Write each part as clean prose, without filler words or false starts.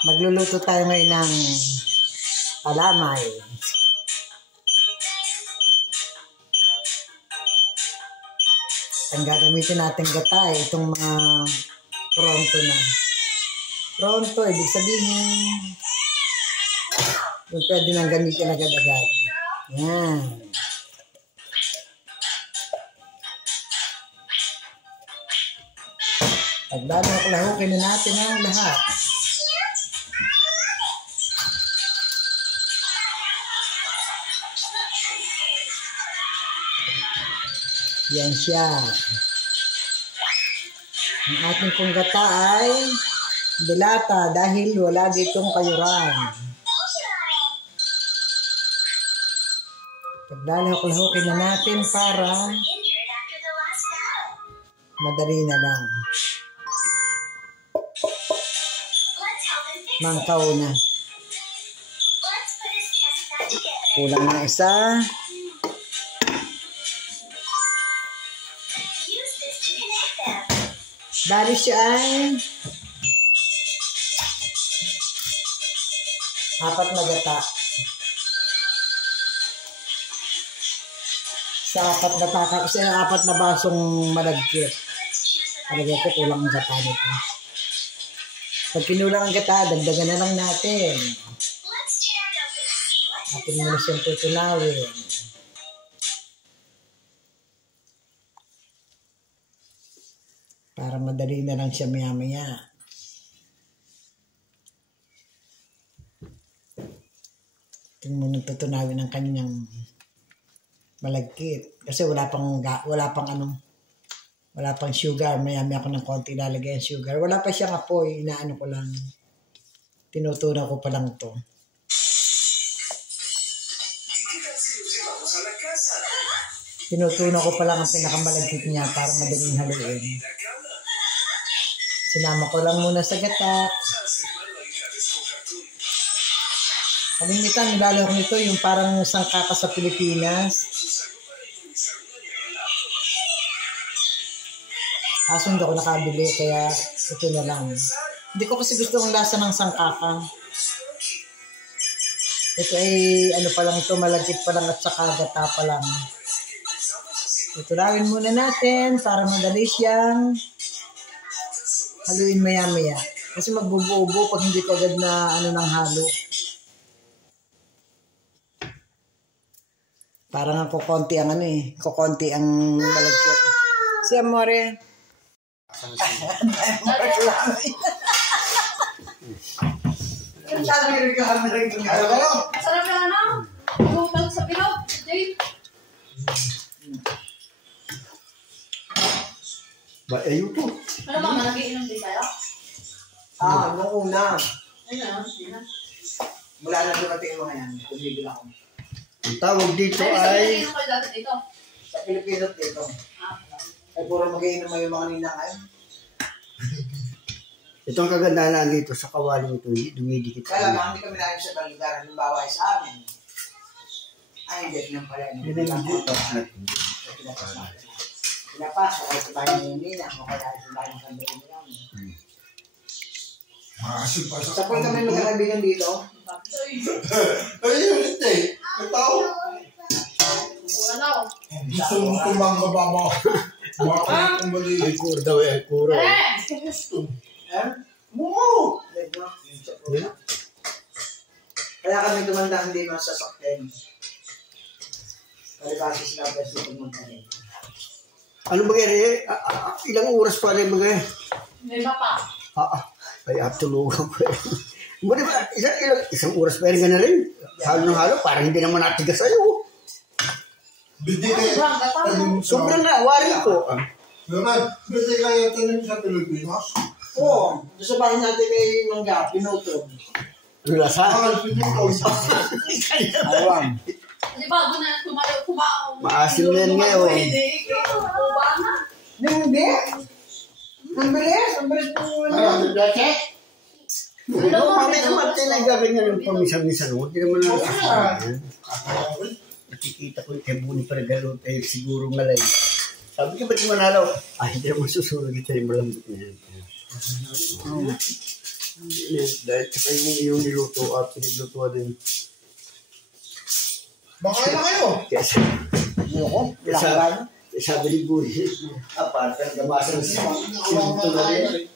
Magluluto tayo ngayon ng palamay. Ang gagamitin natin gata ay itong mga pronto na. Pronto, ibig sabihin, yung pwede nang gamitin agad-agad. Yan. Paglahukin na natin ang lahat. Yan siya. Ang ating pong gata ay dilata dahil wala ditong kayuran. Paglalahok-lahokin na natin para madali na lang. Mangkaw na. Kulang na isa. Bali siya ay 4 na gata. Sa 4 na basong malagkit. Palagay ko kulang ang gata nito. Pag pinulang ang gata, dagdagan na lang natin. Atin muna siyang tutunawin. Para madali na lang siya maya-maya. Atin muna tutunawin ang kanyang malagkit. Kasi wala pang sugar. Maya-maya ako ng konti lalagay ang sugar. Wala pa siyang apoy. Inaano ko lang. Tinutunaw ko pa lang to. Tinutunaw ko pa lang ang pinakamalagkit niya para madaling haluin. Sinama ko lang muna sa gata. Kalimitan, nilalaro ko nito yung parang sangkaka sa Pilipinas. Kaso hindi ako nakabili, kaya ito na lang. Hindi ko kasi gusto ang lasa ng sangkaka. Ito ay, ano pa lang ito, malagkit pa lang at saka gata pa lang. Tutulawin muna natin para madali siyang haluin maya-maya. Kasi magbubuo-buo pag hindi ko agad na ng halo. Parang ang kukonti ang kukonti ang malagkit. Si Amore. Sarap na Bumutang sa bilog. Ba, ayun to. Ano ba, malagiinom din tayo? Nung una. Ayun, hindi na. Mula na dumating mga yan. Tumigil ako. Ang tawag dito Ay, ay... sa dati dito? Sa Pilipinas dito. Ay puro mag-iinom mo yung mga ninangay. Ito ang kagandahan dito sa kawaling ito. Dumidikit. Kaya lang, hindi kami namin sa balugar. Halimbawa ay sa amin. Ay, hindi naman pala. Hindi na dito. Pinapasok ay sa bahay ng ninang o kaya sa bahay ng kandang namin. Sa point kami magkakaibigan dito. Ayun, hindi. Ikaw? Wala na. Gusto mong tumangga ba mo? Baka kung mali. Ay, kuro daw eh. Kuro. Mo! Kaya kami tumanda hindi masasakten. Kaya kasi sila best dito magkain. Ano ba kaya? Ilang oras pa rin mga? May iba pa. Ay, tulungan ko eh. Muna ba? Isang oras pa rin ka na rin. Halo ng halo, parang hindi naman natigas sa'yo. Hindi kayo. Sobrang nga, wari ko. Naman, hindi kayo tanim sa Pilipinas? Oo. Sa bahay natin may mangga, pinutob. Ano lasa? Awang. Di ba, doon na kumao. Maasim na yan ngayon. Kuba na. Hindi. Ang bilis. Ang bilis po. Mamaya naman tayo nagagawin nga ng pamisan-misan. Hindi naman lang kasabihan. Nakikita ko yung kebuni para gano'n tayo siguro malay. Sabi ko, ba't manalo? Hindi naman susunod ito yung malambot na yan. Dahil saka yung niluto at pinagluto din. Baka na kayo. Kasi, Ayoko, wala akong gana. sabi ni Buhi, parang gamasan sa sinuto na rin.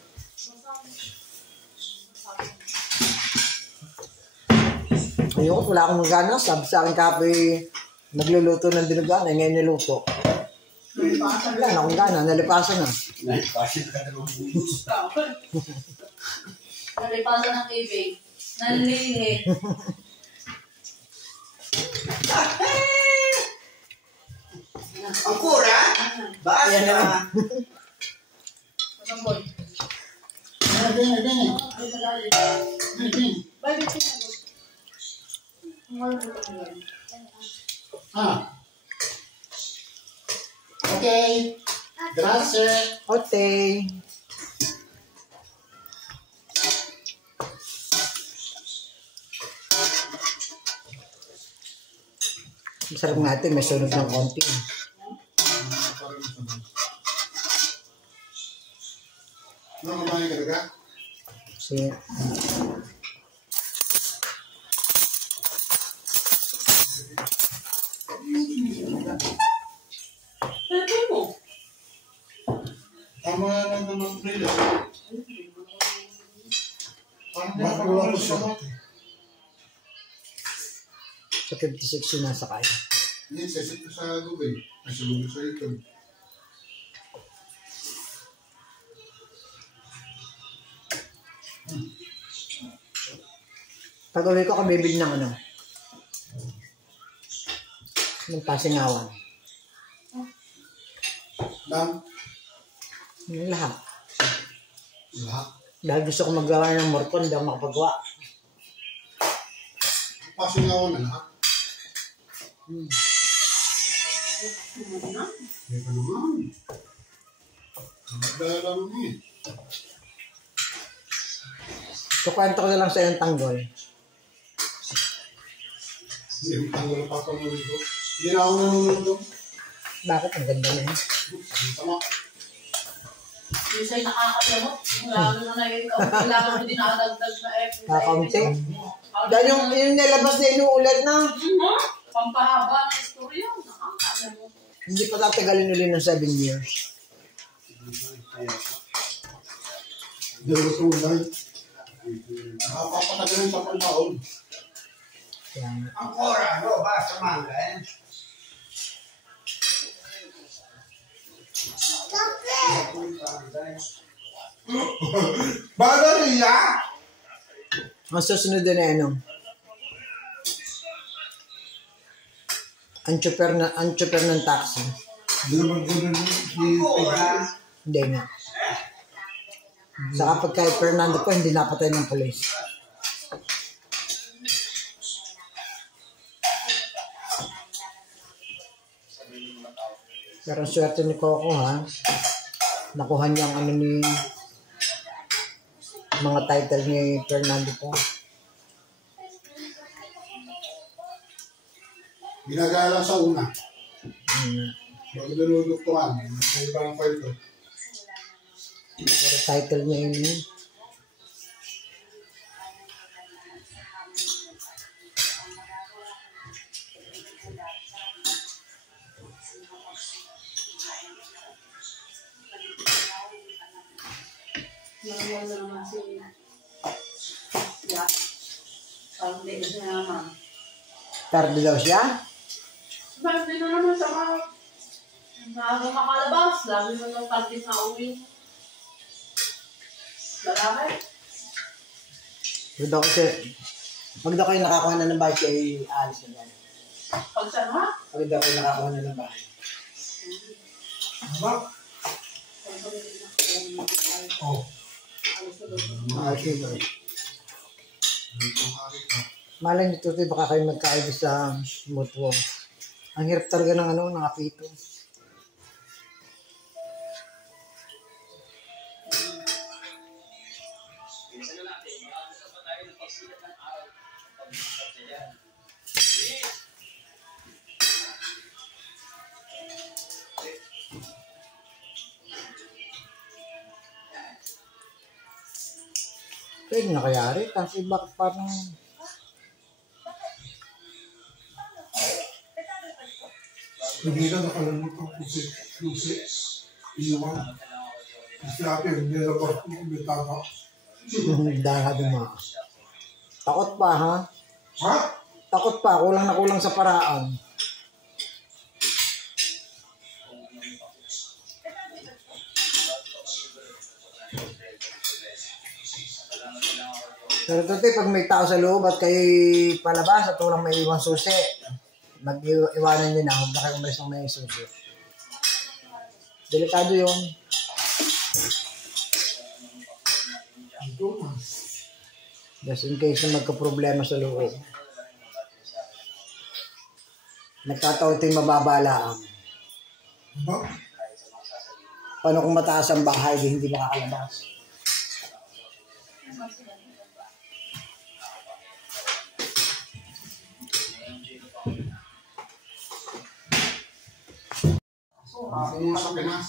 Ayoko, wala akong gana. Sabi sa akin kapoy, nagluluto ng dinugaan, ay ngayon niluto. Wala na akong gana, nalipasan na. Nalipasan ka na ng buhos. Nalipasan ng ibig. Nanlihi. Ang kura? Baas Ayan na. na. Ano boy? Bye, Okay. Grazie. Okay. Masarap natin, may sunog ng konti. Ano kumain ka talaga? Kasi, Telepon mo. Tama lang naman Frida. Parang nakagawa ko siya. sa 56 yung nasa kaya. Yan, sesip ko sa Google. Ay, sa Google sa YouTube. Pag uwi ko, kabibili ng ano? Ng pasingawan. Lang. Yung lahat. Lahat. Dahil gusto ko magawa ng morcon, hindi ako makapagawa. Pasingawan na lahat. May pa naman. Magdala mo eh. Kukwento ko na lang sa iyong tanggol. Yung tanggal na papamuli ko. Hindi na ako nanonood doon. Bakit? Ang ganda na yun. Ang tama. Yung sa'yo nakakalamot. Lalo na na yun. Kailangan mo din nakadagdag na effort. Kakaunti. Dahil yung nilabas na inuulat na, Pampahaba ng istorya. Nakakalamot. hindi pa tatagalin ulit ng 7 years. Dalawa tulay. Nakapapatagal sa panahon. Kaya nga. Ang kura, no? Ba sa manga, eh? Bala niya! Ang susunod din ay ano? Ang chopper ng taxi. Hindi naman gano'n Ang kura. Hindi nga. Saka pag kay Fernando ko, hindi napatay ng polis. Pero ang swerte ni Coco ha, nakuha niya ang ano ni mga title ni Fernando po. Ginagala sa una. Hmm. Bago naluluktuan. May ibang kwento. Pero title niya yun. Nangyayon na naman si Jack. Parang hindi kasi naman. Tarde daw siya. Parang hindi na naman siya maagang makalabas. Lagi mo nung kantis na uwi. Lalaki. Pag daw kayo nakakuha na ng bahay, siya ay aalis na yan. Pag siya na, Pag daw kayo nakakuha na ng bahay. Diba? Oh. Aalis na doon. Malay nito ito, baka kayo magkaibig sa mutuo. Ang hirap talaga ng ano, ng apito. Pwede na kayari. Tapos iba parang... Hindi na nakalimutan ko si Lucy. Iwan. Kasi ate, hindi na ba kumitaka? Dahil dumaan. Takot pa, ha? Ha? Takot pa. Kulang na kulang sa paraan. Pero tutoy, pag may tao sa loob at kayo palabas at walang may iwang susi, mag-iwanan nyo na. Huwag na kayo umalis ng may susi. Delikado yun. Just in case na magka-problema sa loob. Nagkataon ito yung mababalaan. Ba? Paano kung mataas ang bahay, di hindi makakalabas? Ako sa Pinas.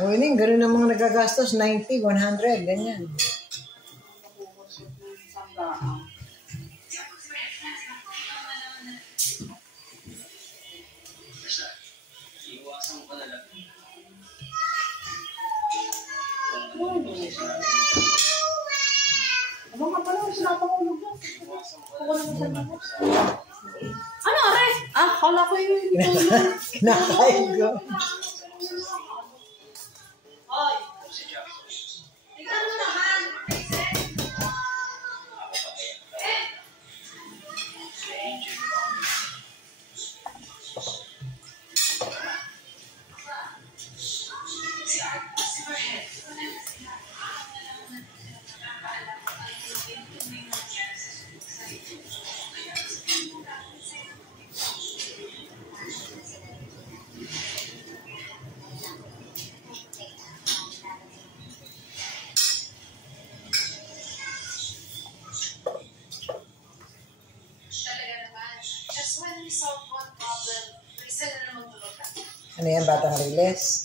Morning, ganun ang mga nagagastos, 90, 100, ganyan. Ano nga pala, sinapangulog na. Ano, are? Kala ko yung tulog. Kinakain ko. Hoy! Tignan mo naman! Ano yan, Batang Riles?